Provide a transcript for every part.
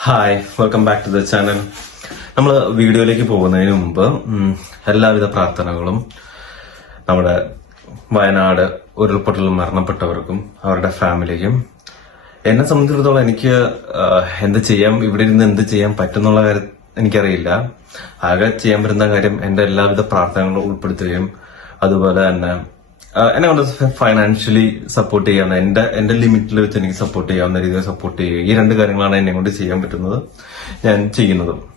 Hi welcome back to the channel നമ്മൾ വീഡിയോയിലേക്ക് പോകുന്നതിന് മുമ്പ് എല്ലാവിധ പ്രാർത്ഥനകളും നമ്മുടെ വയനാട് ഉരുൾപൊട്ടലിൽ മരണപ്പെട്ടവർക്കും അവരുടെ ഫാമിലിക്കും എന്നെ സംബന്ധിച്ചിടത്തോളം എനിക്ക് എന്ത് ചെയ്യാം ഇവിടെ ഇരുന്ന് എന്ത് ചെയ്യാൻ പറ്റുന്നുള്ള കാര്യം എനിക്കറിയില്ല. ആകെ ചെയ്യാൻ പറ്റുന്ന കാര്യം എന്റെ എല്ലാവിധ പ്രാർത്ഥനകളും ഉൾപ്പെടുത്തുകയും അതുപോലെ തന്നെ എന്നെ കൊണ്ട് ഫൈനാൻഷ്യലി സപ്പോർട്ട് ചെയ്യാവുന്ന എന്റെ എന്റെ ലിമിറ്റിൽ വെച്ച് എനിക്ക് സപ്പോർട്ട് ചെയ്യാവുന്ന രീതിയിൽ സപ്പോർട്ട് ചെയ്യുക. ഈ രണ്ട് കാര്യങ്ങളാണ് എന്നെ കൊണ്ട് ചെയ്യാൻ പറ്റുന്നത് ഞാൻ ചെയ്യുന്നതും.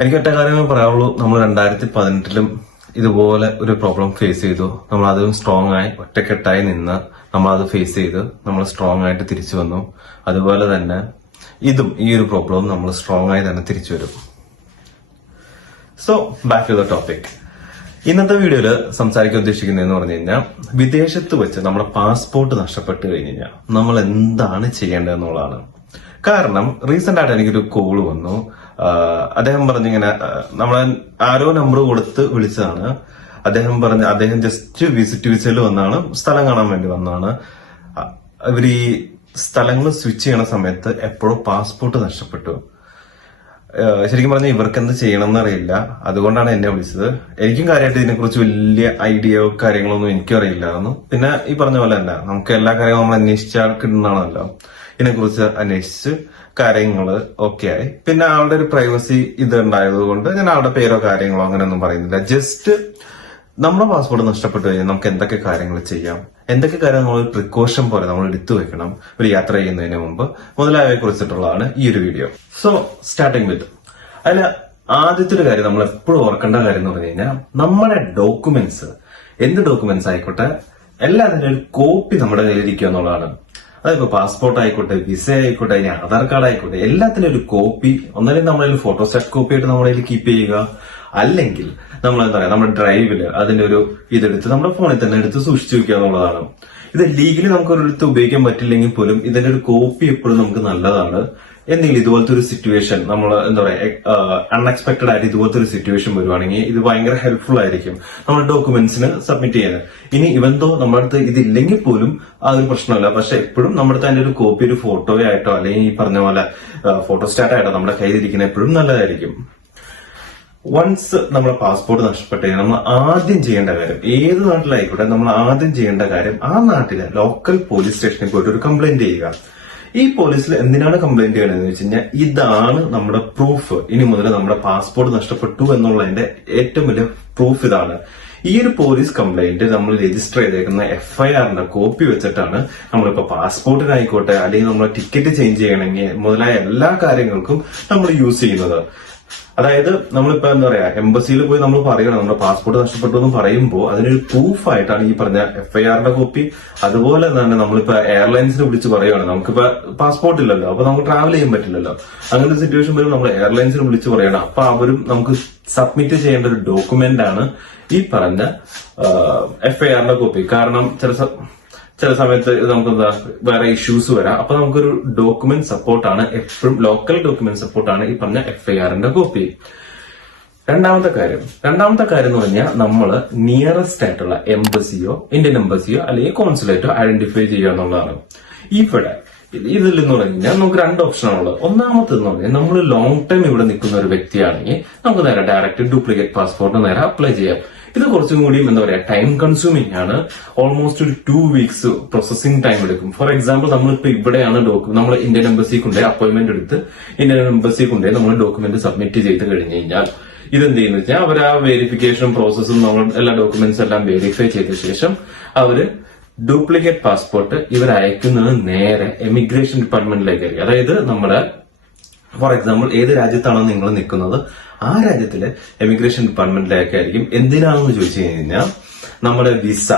എനിക്ക് ഒറ്റ കാര്യമേ പറയാവുള്ളൂ. നമ്മൾ രണ്ടായിരത്തി പതിനെട്ടിലും ഇതുപോലെ ഒരു പ്രോബ്ലം ഫേസ് ചെയ്തു. നമ്മൾ അതും സ്ട്രോങ് ആയി ഒറ്റക്കെട്ടായി നിന്ന് നമ്മൾ അത് ഫേസ് ചെയ്ത് നമ്മൾ സ്ട്രോങ് ആയിട്ട് തിരിച്ചു വന്നു. അതുപോലെ തന്നെ ഇതും ഈ ഒരു പ്രോബ്ലവും നമ്മൾ സ്ട്രോങ് ആയി തന്നെ തിരിച്ചു വരും. So back to the topic ഇന്നത്തെ വീഡിയോയിൽ സംസാരിക്കാൻ ഉദ്ദേശിക്കുന്നതെന്ന് പറഞ്ഞു കഴിഞ്ഞാൽ വിദേശത്ത് വെച്ച് നമ്മുടെ പാസ്പോർട്ട് നഷ്ടപ്പെട്ട് കഴിഞ്ഞു കഴിഞ്ഞാൽ നമ്മൾ എന്താണ് ചെയ്യേണ്ടതെന്നുള്ളതാണ് കാരണം റീസെന്റ് ആയിട്ട് എനിക്കൊരു കോൾ വന്നു. അദ്ദേഹം പറഞ്ഞു ഇങ്ങനെ നമ്മളെ ആരോ നമ്പർ കൊടുത്ത് വിളിച്ചതാണ്. അദ്ദേഹം പറഞ്ഞു അദ്ദേഹം ജസ്റ്റ് വിസിറ്റ് വിസയിൽ വന്നാണ് സ്ഥലം കാണാൻ വേണ്ടി വന്നതാണ് ഇവർ ഈ സ്ഥലങ്ങൾ സ്വിച്ച് ചെയ്യണ സമയത്ത് എപ്പോഴും പാസ്പോർട്ട് നഷ്ടപ്പെട്ടു. ശരിക്കും പറഞ്ഞാൽ ഇവർക്ക് എന്ത് ചെയ്യണം എന്നറിയില്ല അതുകൊണ്ടാണ് എന്നെ വിളിച്ചത്. എനിക്കും കാര്യമായിട്ട് ഇതിനെക്കുറിച്ച് വലിയ ഐഡിയയോ കാര്യങ്ങളൊന്നും എനിക്കും അറിയില്ലായിരുന്നു പിന്നെ ഈ പറഞ്ഞ പോലെ തന്നെ നമുക്ക് എല്ലാ കാര്യങ്ങളും നമ്മൾ അന്വേഷിച്ചാൽ കിട്ടുന്നതാണല്ലോ ഇതിനെക്കുറിച്ച് അന്വേഷിച്ച് കാര്യങ്ങൾ ഓക്കെ ആയി. പിന്നെ ആളുടെ ഒരു പ്രൈവസി ഇത് ഉണ്ടായത് കൊണ്ട് ഞാൻ ആളുടെ പേരോ കാര്യങ്ങളോ അങ്ങനെയൊന്നും പറയുന്നില്ല. ജസ്റ്റ് നമ്മുടെ പാസ്പോർട്ട് നഷ്ടപ്പെട്ടു കഴിഞ്ഞാൽ നമുക്ക് എന്തൊക്കെ കാര്യങ്ങൾ ചെയ്യാം? എന്തൊക്കെ കാര്യങ്ങൾ നമ്മൾ പ്രിക്കോഷൻ പോലെ നമ്മൾ എടുത്തു വെക്കണം? ഒരു യാത്ര ചെയ്യുന്നതിന് മുമ്പ് മുതലായവയെ കുറിച്ചിട്ടുള്ളതാണ് ഈ ഒരു വീഡിയോ സോ സ്റ്റാർട്ടിങ് വിത്ത് അതിൽ ആദ്യത്തെ ഒരു കാര്യം നമ്മൾ എപ്പോഴും ഓർക്കേണ്ട കാര്യം എന്ന് പറഞ്ഞു കഴിഞ്ഞാൽ നമ്മുടെ ഡോക്യുമെന്റ്സ് എന്ത് ഡോക്യുമെന്റ്സ് ആയിക്കോട്ടെ എല്ലാത്തിനും ഒരു കോപ്പി നമ്മുടെ കയ്യിൽ കയ്യിലിരിക്കുക എന്നുള്ളതാണ്. അതായത് പാസ്പോർട്ട് ആയിക്കോട്ടെ വിസ ആയിക്കോട്ടെ ഇനി ആധാർ കാർഡ് ആയിക്കോട്ടെ എല്ലാത്തിനും ഒരു കോപ്പി ഒന്നല്ലെങ്കിൽ നമ്മളതിൽ ഫോട്ടോസ്റ്റാറ്റ് കോപ്പി ആയിട്ട് നമ്മുടെ കയ്യിൽ കീപ്പ് ചെയ്യുക. അല്ലെങ്കിൽ നമ്മൾ എന്താ പറയാ നമ്മുടെ ഡ്രൈവിൽ അതിന്റെ ഒരു ഇതെടുത്ത് നമ്മുടെ ഫോണിൽ തന്നെ എടുത്ത് സൂക്ഷിച്ചു വെക്കുക എന്നുള്ളതാണ്. ഇത് ലീഗലി നമുക്ക് ഒരിടത്ത് ഉപയോഗിക്കാൻ പറ്റില്ലെങ്കിൽ പോലും ഇതിന്റെ ഒരു കോപ്പി എപ്പോഴും നമുക്ക് നല്ലതാണ്. എന്തെങ്കിലും ഇതുപോലത്തെ ഒരു സിറ്റുവേഷൻ നമ്മൾ എന്താ പറയാ അൺഎക്സ്പെക്ടഡ് ആയിട്ട് ഇതുപോലത്തെ ഒരു സിറ്റുവേഷൻ വരുവാണെങ്കിൽ ഇത് ഭയങ്കര ഹെൽപ്ഫുൾ ആയിരിക്കും. നമ്മുടെ ഡോക്യുമെന്റ്സിന് സബ്മിറ്റ് ചെയ്യാൻ. ഇനി ഇവൻ തോ നമ്മുടെ അടുത്ത് ഇതില്ലെങ്കിൽ പോലും ആ ഒരു പ്രശ്നമല്ല. പക്ഷെ എപ്പോഴും നമ്മുടെ അടുത്ത് ഒരു കോപ്പി ഒരു ഫോട്ടോ ആയിട്ടോ അല്ലെങ്കിൽ ഈ പറഞ്ഞ പോലെ ഫോട്ടോസ്റ്റാറ്റ് ആയിട്ടോ നമ്മുടെ കയ്യിലിരിക്കുന്ന എപ്പോഴും നല്ലതായിരിക്കും. വൺസ് നമ്മുടെ പാസ്പോർട്ട് നഷ്ടപ്പെട്ടു നമ്മൾ ആദ്യം ചെയ്യേണ്ട കാര്യം ഏത് നാട്ടിലായിക്കോട്ടെ നമ്മൾ ആദ്യം ചെയ്യേണ്ട കാര്യം ആ നാട്ടിലെ ലോക്കൽ പോലീസ് സ്റ്റേഷനിൽ പോയിട്ട് ഒരു കംപ്ലൈന്റ് ചെയ്യുക. ഈ പോലീസിൽ എന്തിനാണ് കംപ്ലൈന്റ് ചെയ്യണമെന്ന് വെച്ച് കഴിഞ്ഞാൽ ഇതാണ് നമ്മുടെ പ്രൂഫ് ഇനി മുതൽ നമ്മുടെ പാസ്പോർട്ട് നഷ്ടപ്പെട്ടു എന്നുള്ളതിന്റെ ഏറ്റവും വലിയ പ്രൂഫ് ഇതാണ്. ഈ ഒരു പോലീസ് കംപ്ലൈന്റ് നമ്മൾ രജിസ്റ്റർ ചെയ്തേക്കുന്ന എഫ്ഐആറിന്റെ കോപ്പി വെച്ചിട്ടാണ് നമ്മളിപ്പോ പാസ്പോർട്ടിനായിക്കോട്ടെ അല്ലെങ്കിൽ നമ്മൾ ടിക്കറ്റ് ചേഞ്ച് ചെയ്യണമെങ്കിൽ മുതലായ എല്ലാ കാര്യങ്ങൾക്കും നമ്മൾ യൂസ് ചെയ്യുന്നത്. അതായത് നമ്മളിപ്പോ എന്താ പറയാ എംബസിയിൽ പോയി നമ്മൾ പറയണം നമ്മുടെ പാസ്പോർട്ട് നഷ്ടപ്പെട്ടു എന്ന് പറയുമ്പോൾ അതിനൊരു പ്രൂഫായിട്ടാണ് ഈ പറഞ്ഞ എഫ്ഐആറിന്റെ കോപ്പി അതുപോലെ തന്നെ നമ്മളിപ്പോ എയർലൈൻസിനെ വിളിച്ച് പറയുകയാണ് നമുക്കിപ്പോ പാസ്പോർട്ട് ഇല്ലല്ലോ അപ്പൊ നമുക്ക് ട്രാവൽ ചെയ്യാൻ പറ്റില്ലല്ലോ. അങ്ങനത്തെ സിറ്റുവേഷൻ വരും നമ്മൾ എയർലൈൻസിനെ വിളിച്ച് പറയണം അപ്പൊ അവരും നമുക്ക് സബ്മിറ്റ് ചെയ്യേണ്ട ഒരു ഡോക്യുമെന്റ് ആണ് ഈ പറഞ്ഞ എഫ്ഐആറിന്റെ കോപ്പി കാരണം ചില ചില സമയത്ത് നമുക്ക് എന്താ വേറെ ഇഷ്യൂസ് വരാം. അപ്പൊ നമുക്കൊരു ഡോക്യുമെന്റ് സപ്പോർട്ടാണ് എപ്പോഴും ലോക്കൽ ഡോക്യുമെന്റ് സപ്പോർട്ടാണ് ഈ പറഞ്ഞ എഫ് ഐ ആറിന്റെ കോപ്പി രണ്ടാമത്തെ കാര്യം. രണ്ടാമത്തെ കാര്യം എന്ന് പറഞ്ഞാൽ നമ്മൾ നിയറസ്റ്റ് ആയിട്ടുള്ള എംബസിയോ ഇന്ത്യൻ എംബസിയോ അല്ലെങ്കിൽ കോൺസുലേറ്റോ ഐഡന്റിഫൈ ചെയ്യുക എന്നുള്ളതാണ്. ഇവിടെ ഇതിൽ എന്ന് പറഞ്ഞു കഴിഞ്ഞാൽ നമുക്ക് രണ്ട് ഓപ്ഷനാണുള്ളത് ഒന്നാമത്തെ എന്ന് പറഞ്ഞാൽ നമ്മൾ ലോങ് ടൈം ഇവിടെ നിൽക്കുന്ന ഒരു വ്യക്തിയാണെങ്കിൽ നമുക്ക് നേരെ ഡയറക്റ്റ് ഡ്യൂപ്ലിക്കേറ്റ് പാസ്പോർട്ട് നേരെ അപ്ലൈ ചെയ്യാം. ഇത് കുറച്ചും കൂടി എന്താ പറയാ ടൈം കൺസ്യൂമിംഗ് ആണ്. ഓൾമോസ്റ്റ് ഒരു ടു വീക്സ് പ്രോസസിംഗ് ടൈം എടുക്കും. ഫോർ എക്സാമ്പിൾ നമ്മളിപ്പോ ഇവിടെയാണ് ഡോക്യു നമ്മൾ ഇന്ത്യൻ എംബസി കൊണ്ടേ അപ്പോയിന്റ്മെന്റ് എടുത്ത് ഇന്ത്യൻ എംബസി കൊണ്ടേ നമ്മൾ ഡോക്യുമെന്റ് സബ്മിറ്റ് ചെയ്ത് കഴിഞ്ഞു കഴിഞ്ഞാൽ ഇതെന്ത് ചെയ്യുന്ന വെച്ചാൽ അവർ ആ വെരിഫിക്കേഷൻ പ്രോസസ്സും നമ്മൾ എല്ലാ ഡോക്യുമെന്റ്സ് എല്ലാം വെരിഫൈ ചെയ്ത ശേഷം അവർ ഡ്യൂപ്ലിക്കേറ്റ് പാസ്പോർട്ട് ഇവർ അയക്കുന്നത് നേരെ എമിഗ്രേഷൻ ഡിപ്പാർട്ട്മെന്റിലേക്ക് അതായത് നമ്മുടെ ഫോർ എക്സാമ്പിൾ ഏത് രാജ്യത്താണോ നിങ്ങൾ നിൽക്കുന്നത്? ആ രാജ്യത്തിലെ എമിഗ്രേഷൻ ഡിപ്പാർട്ട്മെന്റിലേക്ക് ആയിരിക്കും. എന്തിനാണെന്ന് ചോദിച്ചു കഴിഞ്ഞാൽ നമ്മുടെ വിസ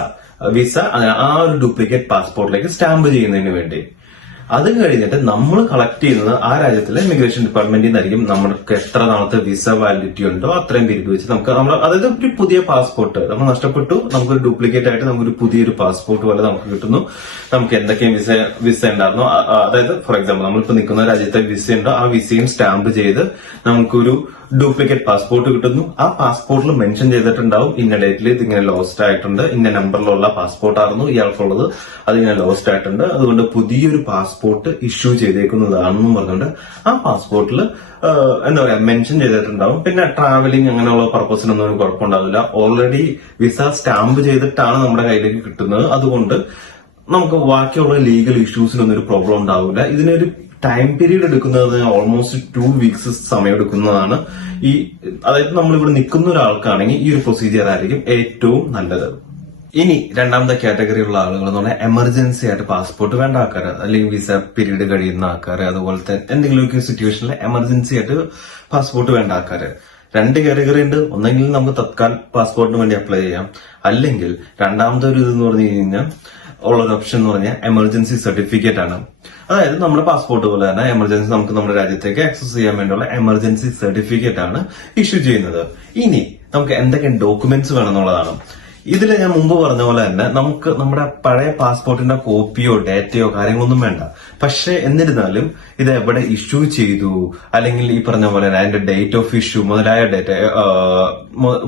വിസ ആ ഒരു ഡ്യൂപ്ലിക്കേറ്റ് പാസ്പോർട്ടിലേക്ക് സ്റ്റാമ്പ് ചെയ്യുന്നതിന് വേണ്ടി. അത് കഴിഞ്ഞിട്ട് നമ്മൾ കളക്ട് ചെയ്യുന്നത് ആ രാജ്യത്തിലെ ഇമിഗ്രേഷൻ ഡിപ്പാർട്ട്മെന്റിൽ നിന്നായിരിക്കും നമ്മൾക്ക് എത്ര നാളത്തെ വിസ വാലിഡിറ്റി ഉണ്ടോ അത്രയും പേര് വെച്ച് നമുക്ക് നമ്മൾ അതായത് ഒരു പുതിയ പാസ്പോർട്ട് നമ്മൾ നഷ്ടപ്പെട്ടു. നമുക്കൊരു ഡ്യൂപ്ലിക്കേറ്റ് ആയിട്ട് നമുക്കൊരു പുതിയൊരു പാസ്പോർട്ട് പോലെ നമുക്ക് കിട്ടുന്നു. നമുക്ക് എന്തൊക്കെ വിസ വിസ ഉണ്ടായിരുന്നോ. അതായത് ഫോർ എക്സാമ്പിൾ നമ്മളിപ്പോ നിൽക്കുന്ന രാജ്യത്തെ വിസ ഉണ്ടോ ആ വിസയും സ്റ്റാമ്പ് ചെയ്ത് നമുക്കൊരു ഡ്യൂപ്ലിക്കേറ്റ് പാസ്പോർട്ട് കിട്ടുന്നു. ആ പാസ്പോർട്ടിൽ മെൻഷൻ ചെയ്തിട്ടുണ്ടാവും. ഇന്ന ഡേറ്റിൽ ഇതിങ്ങനെ ലോസ്റ്റ് ആയിട്ടുണ്ട്. ഇന്ന നമ്പറിലുള്ള പാസ്പോർട്ട് ആയിരുന്നു ഇയാൾക്കുള്ളത്. അതിങ്ങനെ ലോസ്റ്റ് ആയിട്ടുണ്ട്. അതുകൊണ്ട് പുതിയൊരു പാസ്പോർട്ട് പാസ്പോർട്ട് ഇഷ്യൂ ചെയ്തേക്കുന്നതാണെന്നും പറഞ്ഞുകൊണ്ട് ആ പാസ്പോർട്ടിൽ എന്താ പറയാ മെൻഷൻ ചെയ്തിട്ടുണ്ടാവും. പിന്നെ ട്രാവലിംഗ് അങ്ങനെയുള്ള പർപ്പസിനൊന്നും ഒരു കുഴപ്പമുണ്ടാവില്ല. ഓൾറെഡി വിസ സ്റ്റാമ്പ് ചെയ്തിട്ടാണ് നമ്മുടെ കയ്യിലേക്ക് കിട്ടുന്നത്. അതുകൊണ്ട് നമുക്ക് ബാക്കിയുള്ള ലീഗൽ ഇഷ്യൂസിനൊന്നും ഒരു പ്രോബ്ലം ഉണ്ടാവില്ല. ഇതിനൊരു ടൈം പീരീഡ് എടുക്കുന്നത് ഓൾമോസ്റ്റ് ടു വീക്സ് സമയം എടുക്കുന്നതാണ്. ഈ അതായത് നമ്മളിവിടെ നിൽക്കുന്ന ഒരാൾക്കാണെങ്കിൽ ഈ ഒരു പ്രൊസീജിയർ ആയിരിക്കും ഏറ്റവും നല്ലത്. ഇനി രണ്ടാമത്തെ കാറ്റഗറി ഉള്ള ആളുകൾ എന്ന് പറഞ്ഞാൽ എമർജൻസി ആയിട്ട് പാസ്പോർട്ട് വേണ്ട ആൾക്കാർ അല്ലെങ്കിൽ വിസ പീരീഡ് കഴിയുന്ന ആൾക്കാർ എന്തെങ്കിലും ഒരു സിറ്റുവേഷനിൽ എമർജൻസി ആയിട്ട് പാസ്പോർട്ട് വേണ്ട ആൾക്കാർ രണ്ട് കാറ്റഗറി ഉണ്ട്. ഒന്നെങ്കിൽ നമുക്ക് തത്കാൽ പാസ്പോർട്ടിന് വേണ്ടി അപ്ലൈ ചെയ്യാം. അല്ലെങ്കിൽ രണ്ടാമത്തെ ഒരു ഇതെന്ന് പറഞ്ഞു കഴിഞ്ഞാൽ ഉള്ള ഒരു ഓപ്ഷൻ എന്ന് പറഞ്ഞാൽ എമർജൻസി സർട്ടിഫിക്കറ്റ് ആണ്. അതായത് നമ്മുടെ പാസ്പോർട്ട് പോലെ തന്നെ എമർജൻസി നമുക്ക് നമ്മുടെ രാജ്യത്തേക്ക് ആക്സസ് ചെയ്യാൻ വേണ്ടിയുള്ള എമർജൻസി സർട്ടിഫിക്കറ്റ് ആണ് ഇഷ്യൂ ചെയ്യുന്നത്. ഇനി നമുക്ക് എന്തൊക്കെ ഡോക്യുമെന്റ്സ് വേണമെന്നുള്ളതാണ് ഇതിൽ ഞാൻ മുമ്പ് പറഞ്ഞ പോലെ തന്നെ നമുക്ക് നമ്മുടെ പഴയ പാസ്പോർട്ടിന്റെ കോപ്പിയോ ഡേറ്റയോ കാര്യങ്ങളൊന്നും വേണ്ട. പക്ഷെ എന്നിരുന്നാലും ഇത് എവിടെ ഇഷ്യൂ ചെയ്തു? അല്ലെങ്കിൽ ഈ പറഞ്ഞ പോലെ തന്നെ അതിന്റെ ഡേറ്റ് ഓഫ് ഇഷ്യൂ മുതലായ ഡേറ്റ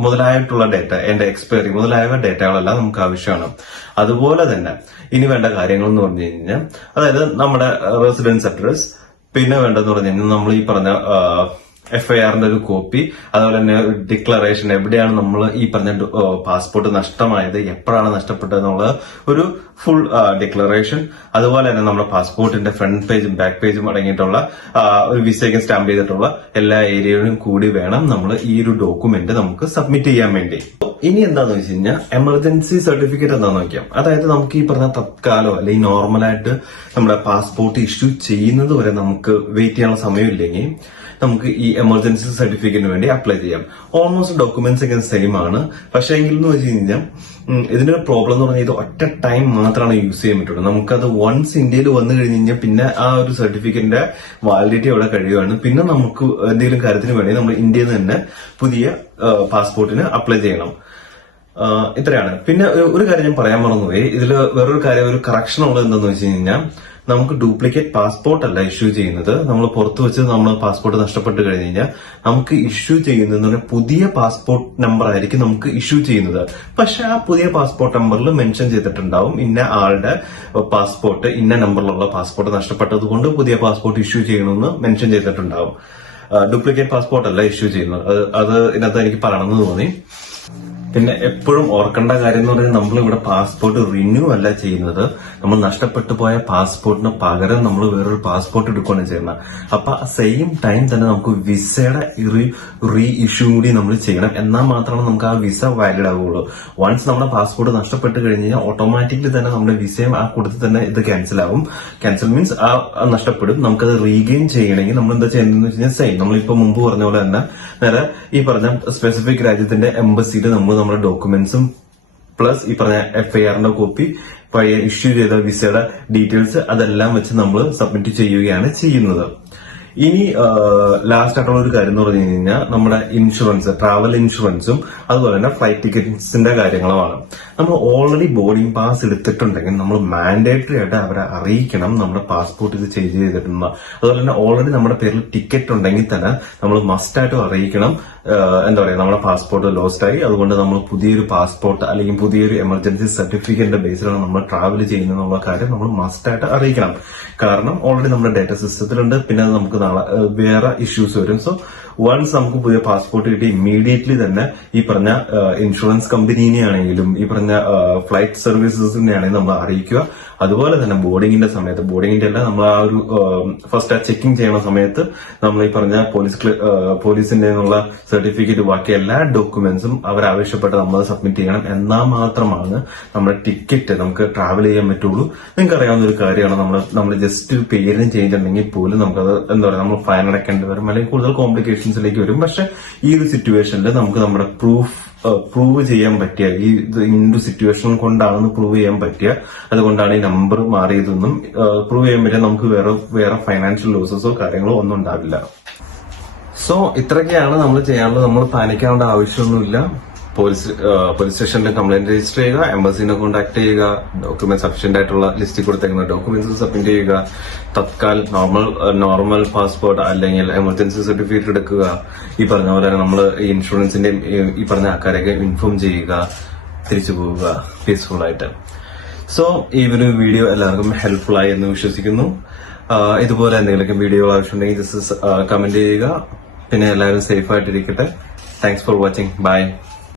മുതലായിട്ടുള്ള ഡേറ്റ എന്റെ എക്സ്പയറി മുതലായ ഡേറ്റകളെല്ലാം നമുക്ക് ആവശ്യമാണ്. അതുപോലെ തന്നെ ഇനി വേണ്ട കാര്യങ്ങൾ എന്ന് പറഞ്ഞു കഴിഞ്ഞാൽ അതായത് നമ്മുടെ റെസിഡൻസ് അഡ്രസ് പിന്നെ വേണ്ടതെന്ന് പറഞ്ഞു കഴിഞ്ഞാൽ നമ്മൾ ഈ പറഞ്ഞ എഫ് ഐ ആറിന്റെ ഒരു കോപ്പി അതുപോലെ തന്നെ ഡിക്ലറേഷൻ എവിടെയാണ് നമ്മൾ ഈ പറഞ്ഞ പാസ്പോർട്ട് നഷ്ടമായത് എപ്പോഴാണ് നഷ്ടപ്പെട്ടത് എന്നുള്ള ഒരു ഫുൾ ഡിക്ലറേഷൻ അതുപോലെ തന്നെ നമ്മുടെ പാസ്പോർട്ടിന്റെ ഫ്രണ്ട് പേജും ബാക്ക് പേജും അടങ്ങിയിട്ടുള്ള ഒരു വിസയ്ക്ക് സ്റ്റാമ്പ് ചെയ്തിട്ടുള്ള എല്ലാ ഏരിയകളും കൂടി വേണം നമ്മൾ ഈ ഒരു ഡോക്യുമെന്റ് നമുക്ക് സബ്മിറ്റ് ചെയ്യാൻ വേണ്ടി. ഇനി എന്താന്ന് വെച്ച് കഴിഞ്ഞാൽ എമർജൻസി സർട്ടിഫിക്കറ്റ് എന്താന്ന് നോക്കിയാൽ അതായത് നമുക്ക് ഈ പറഞ്ഞ തത്കാലോ അല്ലെങ്കിൽ നോർമലായിട്ട് നമ്മുടെ പാസ്പോർട്ട് ഇഷ്യൂ ചെയ്യുന്നത് വരെ നമുക്ക് വെയിറ്റ് ചെയ്യാനുള്ള സമയമില്ലെങ്കിൽ നമുക്ക് ഈ എമർജൻസി സർട്ടിഫിക്കറ്റിന് വേണ്ടി അപ്ലൈ ചെയ്യാം. ഓൾമോസ്റ്റ് ഡോക്യുമെന്റ്സ് ഒക്കെ സെയിം ആണ്. പക്ഷേ എങ്കിൽ എന്ന് വെച്ച് കഴിഞ്ഞാൽ ഇതിന്റെ പ്രോബ്ലം എന്ന് പറഞ്ഞാൽ ഇത് ഒറ്റ ടൈം മാത്രമാണ് യൂസ് ചെയ്യാൻ പറ്റുള്ളൂ. നമുക്കത് വൺസ് ഇന്ത്യയിൽ വന്നു കഴിഞ്ഞ് കഴിഞ്ഞാൽ പിന്നെ ആ ഒരു സർട്ടിഫിക്കറ്റിന്റെ വാലിഡിറ്റി അവിടെ കഴിയുവാണ്. പിന്നെ നമുക്ക് എന്തെങ്കിലും കാര്യത്തിന് വേണ്ടി നമ്മൾ ഇന്ത്യയിൽ നിന്ന് തന്നെ പുതിയ പാസ്പോർട്ടിന് അപ്ലൈ ചെയ്യണം. ഇത്രയാണ്. പിന്നെ ഒരു- കാര്യം ഞാൻ പറയാൻ മറന്നുപോയി. ഇതിൽ വേറൊരു കാര്യം ഒരു കറക്ഷൻ ഉള്ളത് എന്താണെന്ന് വെച്ച് കഴിഞ്ഞാൽ നമുക്ക് ഡ്യൂപ്ലിക്കേറ്റ് പാസ്പോർട്ട് അല്ല ഇഷ്യൂ ചെയ്യുന്നത്. നമ്മൾ പുറത്ത് വെച്ച് നമ്മൾ പാസ്പോർട്ട് നഷ്ടപ്പെട്ട് കഴിഞ്ഞ് കഴിഞ്ഞാൽ നമുക്ക് ഇഷ്യൂ ചെയ്യുന്നത് പുതിയ പാസ്പോർട്ട് നമ്പർ ആയിരിക്കും നമുക്ക് ഇഷ്യൂ ചെയ്യുന്നത്. പക്ഷെ ആ പുതിയ പാസ്പോർട്ട് നമ്പറിൽ മെൻഷൻ ചെയ്തിട്ടുണ്ടാവും. ഇന്ന ആളുടെ പാസ്പോർട്ട് ഇന്ന നമ്പറിലുള്ള പാസ്പോർട്ട് നഷ്ടപ്പെട്ടത് കൊണ്ട് പുതിയ പാസ്പോർട്ട് ഇഷ്യൂ ചെയ്യണമെന്ന് മെൻഷൻ ചെയ്തിട്ടുണ്ടാവും. ഡ്യൂപ്ലിക്കേറ്റ് പാസ്പോർട്ട് അല്ല ഇഷ്യൂ ചെയ്യുന്നത്. അത് ഇതിനകത്ത് എനിക്ക് പറയണമെന്ന് തോന്നി. പിന്നെ എപ്പോഴും ഓർക്കേണ്ട കാര്യം എന്ന് പറയുന്നത് നമ്മൾ ഇവിടെ പാസ്പോർട്ട് റിന്യൂ അല്ല ചെയ്യുന്നത്. നമ്മൾ നഷ്ടപ്പെട്ടു പോയ പാസ്പോർട്ടിന് പകരം നമ്മൾ വേറൊരു പാസ്പോർട്ട് എടുക്കുകയാണ് ചെയ്യുന്നത്. അപ്പൊ സെയിം ടൈം തന്നെ നമുക്ക് വിസയുടെ റീ ഇഷ്യൂ കൂടി നമ്മൾ ചെയ്യണം. എന്നാൽ മാത്രമാണ് നമുക്ക് ആ വിസ വാലിഡ് ആവുകയുള്ളൂ. വൺസ് നമ്മുടെ പാസ്പോർട്ട് നഷ്ടപ്പെട്ട് കഴിഞ്ഞ് കഴിഞ്ഞാൽ ഓട്ടോമാറ്റിക്കലി തന്നെ നമ്മുടെ വിസയും ആ കൂട്ടത്തിൽ തന്നെ ഇത് ക്യാൻസൽ ആവും. ക്യാൻസൽ മീൻസ് ആ നഷ്ടപ്പെടും. നമുക്കത് റീഗെയിൻ ചെയ്യണമെങ്കിൽ നമ്മൾ എന്താ ചെയ്യുന്നത് വെച്ച് കഴിഞ്ഞാൽ സെയിം നമ്മളിപ്പോ മുമ്പ് പറഞ്ഞ പോലെ തന്നെ നേരെ ഈ പറഞ്ഞ സ്പെസിഫിക് രാജ്യത്തിന്റെ എംബസിയിൽ നമ്മൾ നമ്മുടെ ഡോക്യുമെന്റ്സും പ്ലസ് ഈ പറഞ്ഞ എഫ് ഐ ആറിന്റെ കോപ്പി ഇഷ്യൂ ചെയ്ത വിസയുടെ ഡീറ്റെയിൽസ് അതെല്ലാം വെച്ച് നമ്മൾ സബ്മിറ്റ് ചെയ്യുകയാണ് ചെയ്യുന്നത്. ഇനി ലാസ്റ്റ് ആയിട്ടുള്ള ഒരു കാര്യം എന്ന് പറഞ്ഞു കഴിഞ്ഞാൽ നമ്മുടെ ഇൻഷുറൻസ് ട്രാവൽ ഇൻഷുറൻസും അതുപോലെ തന്നെ ഫ്ലൈറ്റ് ടിക്കറ്റ്സിന്റെ കാര്യങ്ങളുമാണ്. നമ്മൾ ഓൾറെഡി ബോർഡിംഗ് പാസ് എടുത്തിട്ടുണ്ടെങ്കിൽ നമ്മൾ മാൻഡേറ്ററി ആയിട്ട് അവരെ അറിയിക്കണം നമ്മുടെ പാസ്പോർട്ട് ഇത് ചേഞ്ച് ചെയ്തിട്ടുണ്ട് അതുപോലെ തന്നെ ഓൾറെഡി നമ്മുടെ പേരിൽ ടിക്കറ്റ് ഉണ്ടെങ്കിൽ തന്നെ നമ്മൾ മസ്റ്റ് ആയിട്ട് അറിയിക്കണം. എന്താ പറയുക നമ്മുടെ പാസ്പോർട്ട് ലോസ്റ്റ് ആയി. അതുകൊണ്ട് നമ്മൾ പുതിയൊരു പാസ്പോർട്ട് അല്ലെങ്കിൽ പുതിയൊരു എമർജൻസി സർട്ടിഫിക്കറ്റിന്റെ ബേസിലാണ് നമ്മൾ ട്രാവൽ ചെയ്യുന്നതെന്നുള്ള കാര്യം നമ്മൾ മസ്റ്റ് ആയിട്ട് അറിയിക്കണം. കാരണം ഓൾറെഡി നമ്മുടെ ഡേറ്റ സിസ്റ്റത്തിലുണ്ട് പിന്നെ നമുക്ക് നാളെ വേറെ ഇഷ്യൂസ് വരും. സോ വൺസ് നമുക്ക് പുതിയ പാസ്പോർട്ട് കിട്ടി ഇമ്മീഡിയറ്റ്ലി തന്നെ ഈ പറഞ്ഞ ഇൻഷുറൻസ് കമ്പനീനെ ആണെങ്കിലും ഈ പറഞ്ഞ ഫ്ലൈറ്റ് സർവീസസിനെ ആണെങ്കിലും നമ്മൾ അറിയിക്കുക. അതുപോലെ തന്നെ ബോർഡിങ്ങിന്റെ സമയത്ത് ബോർഡിങ്ങിന്റെ അല്ല നമ്മൾ ആ ഒരു ഫസ്റ്റ് ആ ചെക്കിംഗ് ചെയ്യുന്ന സമയത്ത് നമ്മൾ ഈ പറഞ്ഞ പോലീസ് പോലീസിന്റെ നിന്നുള്ള സർട്ടിഫിക്കറ്റ് ബാക്കി എല്ലാ ഡോക്യുമെന്റ്സും അവർ ആവശ്യപ്പെട്ട് നമ്മൾ സബ്മിറ്റ് ചെയ്യണം. എന്നാൽ മാത്രമാണ് നമ്മുടെ ടിക്കറ്റ് നമുക്ക് ട്രാവൽ ചെയ്യാൻ പറ്റുള്ളൂ. നിങ്ങൾക്ക് അറിയാവുന്ന ഒരു കാര്യമാണ് നമ്മൾ നമ്മൾ ജസ്റ്റ് പേരിന് ചേഞ്ച് ഉണ്ടെങ്കിൽ പോലും നമുക്കത് എന്താ പറയുക നമ്മൾ ഫൈൻ അടക്കേണ്ടി വരും. അല്ലെങ്കിൽ കൂടുതൽ കോംപ്ലിക്കേഷൻസിലേക്ക് വരും. പക്ഷെ ഈ ഒരു സിറ്റുവേഷനിൽ നമുക്ക് നമ്മുടെ പ്രൂഫ് പ്രൂവ് ചെയ്യാൻ പറ്റിയ ഈ ഇൻഡു സിറ്റുവേഷൻ കൊണ്ടാണെന്ന് പ്രൂവ് ചെയ്യാൻ പറ്റിയ അതുകൊണ്ടാണ് ഈ നമ്പർ മാറിയതെന്നും പ്രൂവ് ചെയ്യാൻ പറ്റിയ നമുക്ക് വേറെ വേറെ ഫൈനാൻഷ്യൽ ലോസസോ കാര്യങ്ങളോ ഒന്നും ഉണ്ടാവില്ല. സോ ഇത്രയൊക്കെയാണ് നമ്മൾ ചെയ്യാനുള്ളത്. നമ്മൾ പാനിക്കാവേണ്ട ആവശ്യമൊന്നുമില്ല. പോലീസ് പോലീസ് സ്റ്റേഷനിൽ കംപ്ലൈന്റ് രജിസ്റ്റർ ചെയ്യുക എംബസിനെ കോൺടാക്ട് ചെയ്യുക ഡോക്യുമെന്റ് സഫീഷ്യന്റ് ആയിട്ടുള്ള ലിസ്റ്റിൽ കൊടുത്തേക്കുന്ന ഡോക്യുമെന്റ്സ് സബ്മിറ്റ് ചെയ്യുക തത്കാൽ നോർമൽ നോർമൽ പാസ്പോർട്ട് അല്ലെങ്കിൽ എമർജൻസി സർട്ടിഫിക്കറ്റ് എടുക്കുക ഈ പറഞ്ഞ പോലെ നമ്മൾ ഈ- ഈ പറഞ്ഞ ആൾക്കാരെയൊക്കെ ഇൻഫോം ചെയ്യുക തിരിച്ചു പോവുക പീസ്ഫുൾ ആയിട്ട്. സോ ഈ ഒരു വീഡിയോ എല്ലാവർക്കും ഹെൽപ്ഫുൾ ആയി എന്ന് വിശ്വസിക്കുന്നു. ഇതുപോലെ എന്തെങ്കിലുമൊക്കെ വീഡിയോ ആവശ്യമുണ്ടെങ്കിൽ ജസ്റ്റ് കമന്റ് ചെയ്യുക. പിന്നെ എല്ലാവരും safe ആയിട്ടിരിക്കട്ടെ. Thanks for watching bye